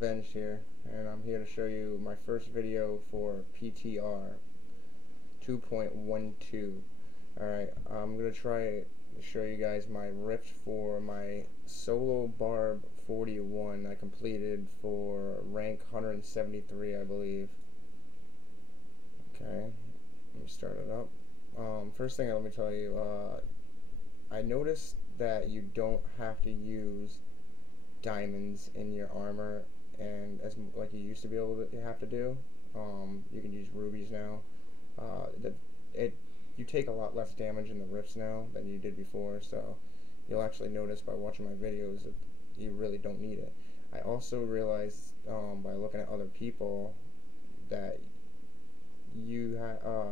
Avenged here, and I'm here to show you my first video for PTR 2.12. Alright, I'm going to try to show you guys my rift for my solo Barb 41 I completed for rank 173, I believe. Okay, let me start it up. First thing let me tell you, I noticed that you don't have to use diamonds in your armor and as like you used to be able to have to do. You can use rubies now. You take a lot less damage in the rifts now than you did before, so you'll actually notice by watching my videos that you really don't need it. I also realized by looking at other people that you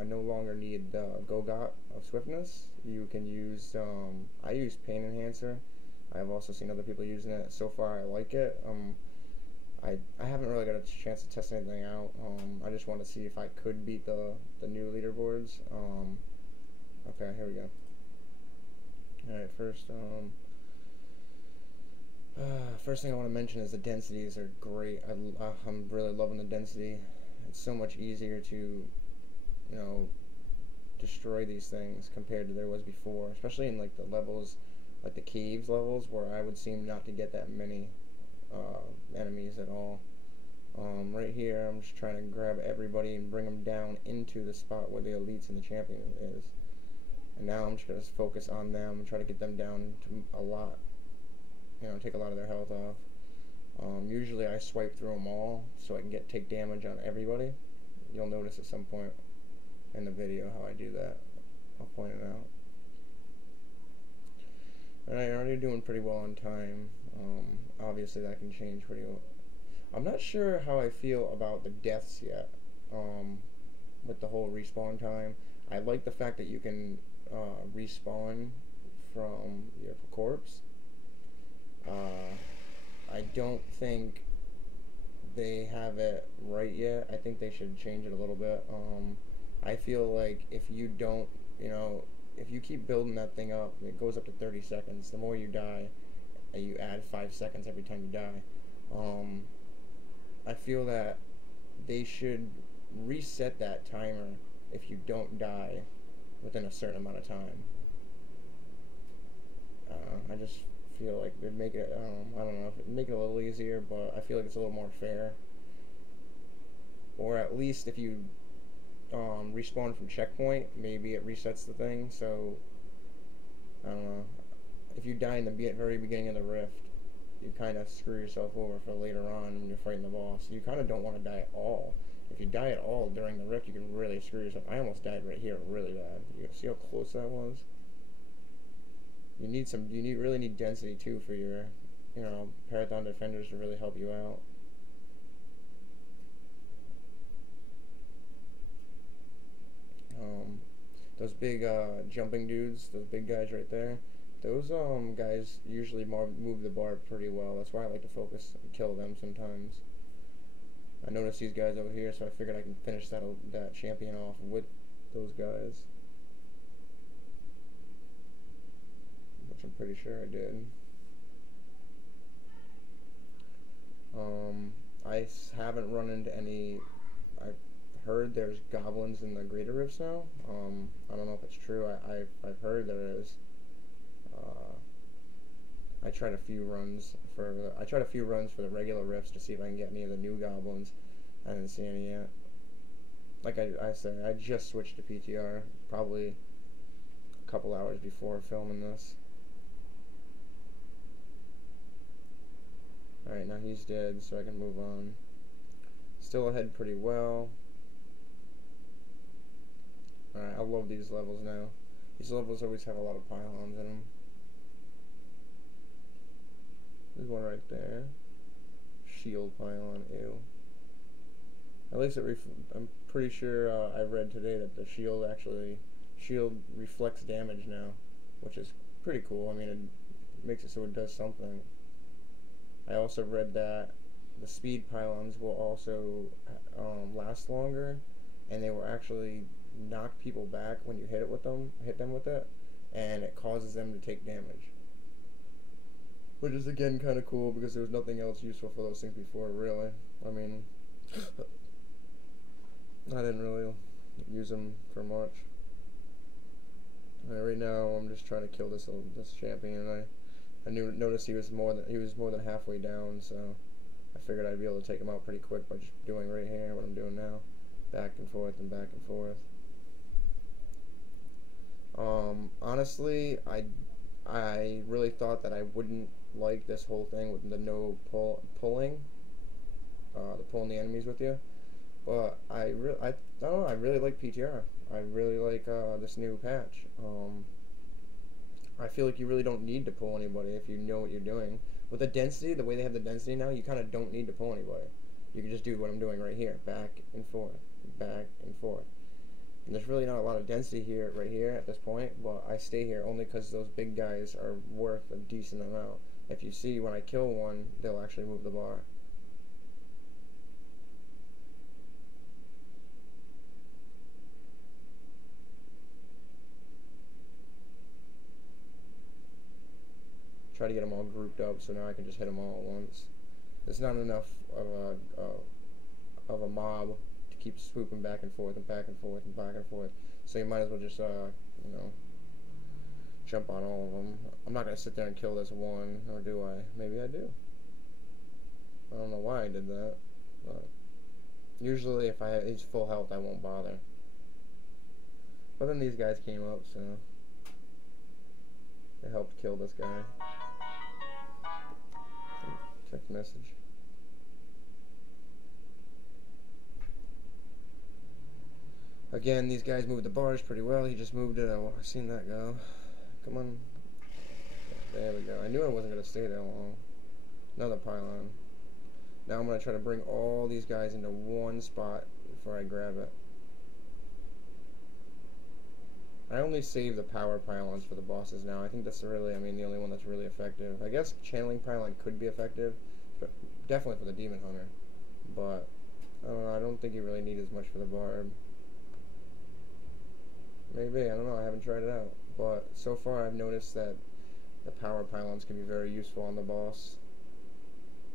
no longer need the Gogot of Swiftness. You can use, I use Pain Enhancer. I've also seen other people using it. So far I like it. I haven't really got a chance to test anything out. I just want to see if I could beat the new leaderboards. Okay, here we go. Alright, first thing I want to mention is the densities are great. I'm really loving the density. It's so much easier to, destroy these things compared to there was before, especially in like the levels, like the caves levels, where I would seem not to get that many enemies at all. Right here, I'm just trying to grab everybody and bring them down into the spot where the elites and the champion is. And now I'm just going to focus on them and try to get them down to a lot, take a lot of their health off. Usually I swipe through them all so I can take damage on everybody. You'll notice at some point in the video how I do that. I'll point it out. Alright, I'm already doing pretty well on time. Obviously that can change pretty well. I'm not sure how I feel about the deaths yet, with the whole respawn time. I like the fact that you can respawn from your corpse. I don't think they have it right yet. I think they should change it a little bit. I feel like if you don't, if you keep building that thing up, it goes up to 30 seconds. The more you die, you add 5 seconds every time you die. I feel that they should reset that timer if you don't die within a certain amount of time. I just feel like they'd make it, I don't know, make it a little easier, but I feel like it's a little more fair. Or at least if you respawn from checkpoint, maybe it resets the thing, so I don't know. If you die in the very beginning of the rift, you kind of screw yourself over for later on when you're fighting the boss. You kind of don't want to die at all. If you die at all during the rift, you can really screw yourself. I almost died right here really bad. You see how close that was? You really need density too for your, Parathon defenders to really help you out. Those big jumping dudes, those big guys right there, those guys usually move the bar pretty well. That's why I like to focus and kill them sometimes. I noticed these guys over here, so I figured I can finish that champion off with those guys, which I'm pretty sure I did. I haven't run into any. I've heard there's goblins in the Greater Rifts now. I don't know if it's true. I've heard there is. I tried a few runs for the regular rifts to see if I can get any of the new goblins. I didn't see any yet. Like I said, I just switched to PTR probably a couple hours before filming this. Alright, now he's dead, so I can move on. Still ahead pretty well. Alright, I love these levels now. These levels always have a lot of pylons in them. There's one right there. Shield pylon, ew. At least I'm pretty sure I read today that the shield reflects damage now, which is pretty cool. I mean, it makes it so it does something. I also read that the speed pylons will also last longer, and they will actually knock people back when you hit them with it, and it causes them to take damage. which is again kind of cool because there was nothing else useful for those things before, really. I mean, I didn't really use them for much. Right now, I'm just trying to kill this champion. I noticed he was more than halfway down, so I figured I'd be able to take him out pretty quick by just doing right here what I'm doing now, back and forth and back and forth. Honestly, I really thought that I wouldn't like this whole thing with the no pulling, the pulling the enemies with you, but I don't know, I really like PTR. I really like this new patch. I feel like you really don't need to pull anybody if you know what you're doing. With the density, the way they have the density now, you kind of don't need to pull anybody. You can just do what I'm doing right here, back and forth, back and forth. And there's really not a lot of density here, right here at this point, but I stay here only because those big guys are worth a decent amount. If you see, when I kill one, they'll actually move the bar. Try to get them all grouped up so now I can just hit them all at once. There's not enough of a mob to keep swooping back and forth and back and forth and back and forth. So you might as well just you know, jump on all of them. I'm not gonna sit there and kill this one, or do I? Maybe I do. I don't know why I did that, but usually if he's full health, I won't bother. But then these guys came up, so it helped kill this guy. Check the message. Again, these guys moved the bars pretty well. He just moved it. I've seen that go. Come on. There we go. I knew I wasn't going to stay that long. Another pylon. Now I'm going to try to bring all these guys into one spot before I grab it. I only save the power pylons for the bosses now. I think that's really, the only one that's really effective. I guess channeling pylon could be effective, but definitely for the demon hunter. But I don't know, I don't think you really need as much for the barb. Maybe, I don't know, I haven't tried it out. But so far I've noticed that the power pylons can be very useful on the boss,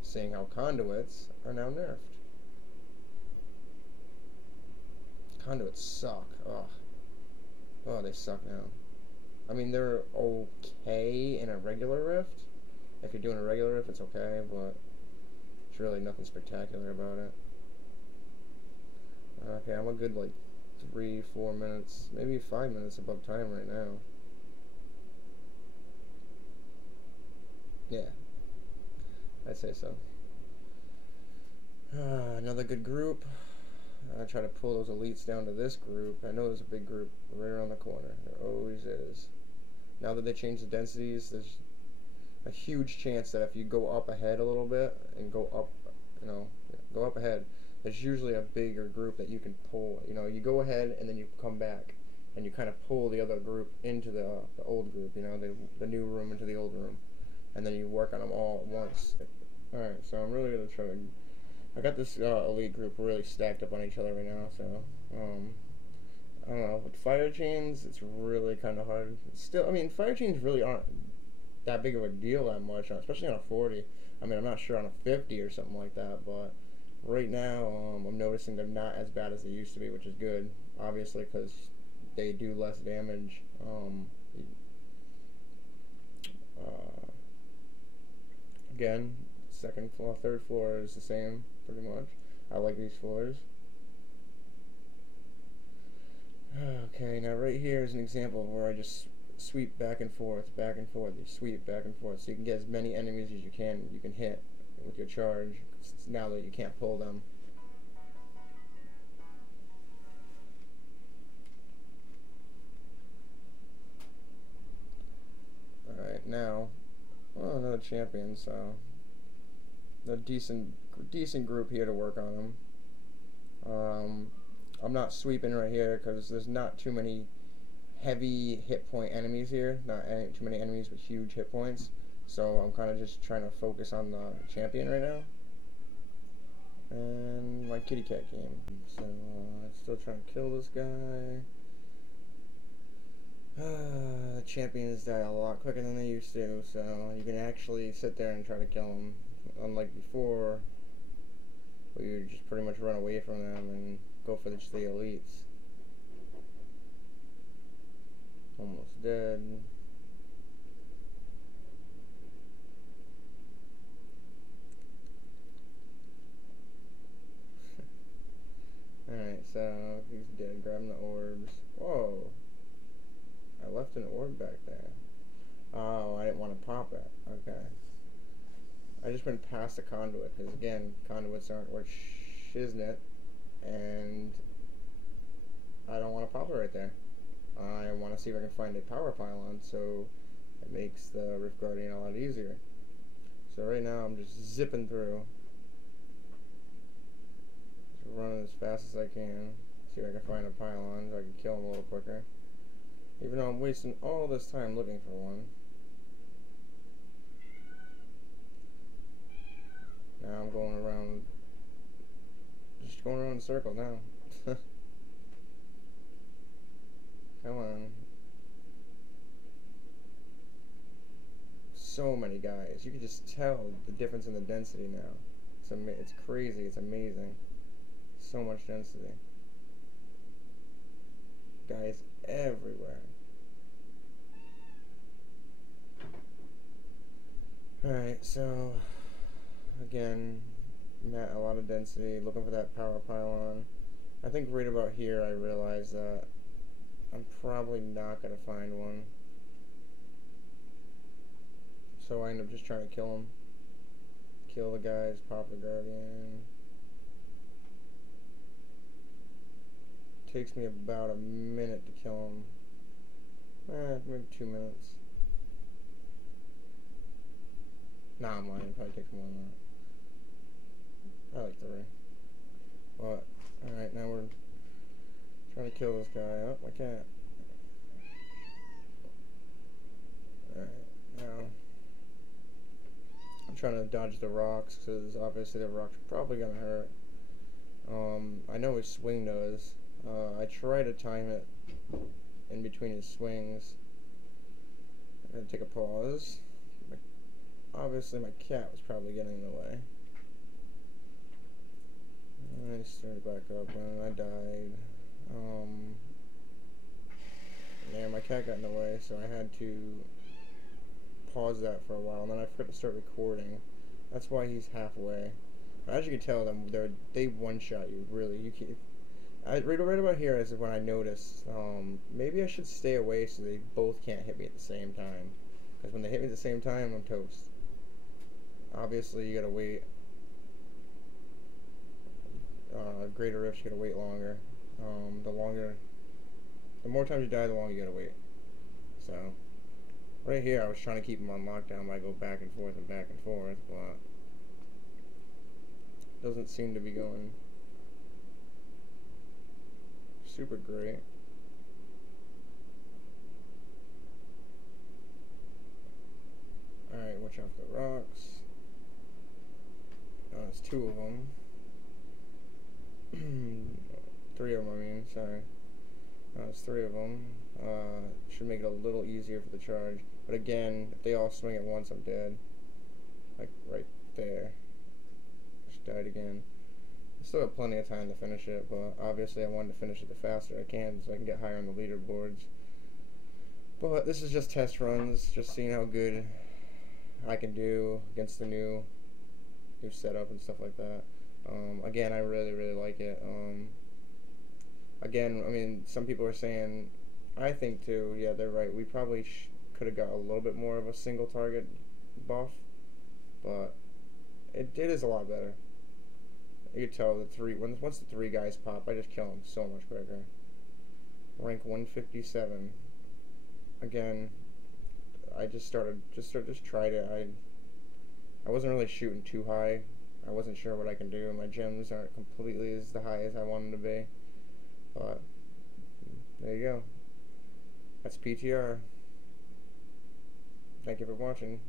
seeing how conduits are now nerfed. Conduits suck. Ugh. Oh, they suck now. I mean, they're okay in a regular rift. If you're doing a regular rift, it's okay, but it's really nothing spectacular about it. Okay, I'm a good, like, 3-4 minutes, maybe 5 minutes above time right now. Yeah, I'd say so. Another good group. I try to pull those elites down to this group. I know there's a big group right around the corner. There always is. Now that they changed the densities, there's a huge chance that if you go up ahead a little bit and go up, go up ahead, there's usually a bigger group that you can pull. You go ahead and then you come back and you kind of pull the other group into the old group, the new room into the old room, and then you work on them all at once. Alright, so I'm really going to try to... I got this elite group really stacked up on each other right now, so I don't know. With fire chains, it's really kind of hard. Still, fire chains really aren't that big of a deal that much, especially on a 40. I'm not sure on a 50 or something like that, but right now I'm noticing they're not as bad as they used to be, which is good, obviously, because they do less damage. Again, second floor, third floor is the same, pretty much. I like these floors. Okay, now right here is an example where I just sweep back and forth, you sweep back and forth, so you can get as many enemies as you can hit with your charge, now that you can't pull them. Alright, now, another champion, so a decent group here to work on them. I'm not sweeping right here because there's not too many heavy hit point enemies here, not too many enemies with huge hit points, so I'm kind of just trying to focus on the champion right now. And my kitty cat came, so I'm still trying to kill this guy. The champions die a lot quicker than they used to, so you can actually sit there and try to kill them, unlike before, where you just pretty much run away from them and go for just the elites. Almost dead. Alright, so he's dead. Grabbing the orbs. Whoa! I left an orb back there. Oh, I didn't want to pop it. Okay. I just went past the conduit, because again, conduits aren't worth shiznit, and I don't want to pop it right there. I want to see if I can find a power pylon, so it makes the Rift Guardian a lot easier. So right now I'm just zipping through. Just running as fast as I can. See if I can find a pylon so I can kill him a little quicker. Even though I'm wasting all this time looking for one. Now I'm going around, just going around in circles now. Come on. So many guys. You can just tell the difference in the density now. It's crazy. It's amazing. So much density. Guys everywhere. Alright, so again, a lot of density, looking for that power pylon. I think right about here I realized that I'm probably not going to find one. So I end up just trying to kill him. Kill the guys, pop the guardian. Takes me about a minute to kill him. Maybe 2 minutes. Nah, I'm lying. It probably takes more than that. I like 3. But, alright, now we're trying to kill this guy. Oh, I can't. Alright, now I'm trying to dodge the rocks, because obviously the rocks are probably going to hurt. I know his swing does. I try to time it in between his swings. I'm going to take a pause. Obviously my cat was probably getting in the way. I started back up and I died. Yeah, my cat got in the way, so I had to pause that for a while, and then I forgot to start recording. That's why he's halfway. But as you can tell, they one-shot you, really. You can't. Right about here is when I noticed, maybe I should stay away so they both can't hit me at the same time. Because when they hit me at the same time, I'm toast. Obviously, you gotta wait. Greater Rifts, you gotta wait longer. The more times you die, the longer you gotta wait. So, right here, I was trying to keep him on lockdown by go back and forth, but doesn't seem to be going super great. Alright, watch out for the rocks. There's 2 of them. 3 of them, I mean, sorry. There's 3 of them. Should make it a little easier for the charge. But again, if they all swing at once, I'm dead. Like, right there. Just died again. I still have plenty of time to finish it, but obviously I wanted to finish it the faster I can so I can get higher on the leaderboards. But this is just test runs, just seeing how good I can do against the new setup and stuff like that. Again, I really like it. Again, I mean, some people are saying, I think too, yeah, they're right, we probably could have got a little bit more of a single target buff, but it is a lot better. You can tell once the 3 guys pop, I just kill them so much quicker. Rank 157. Again, I just tried it. I wasn't really shooting too high. I wasn't sure what I can do. My gems aren't completely as high as I want them to be. But there you go. That's PTR. Thank you for watching.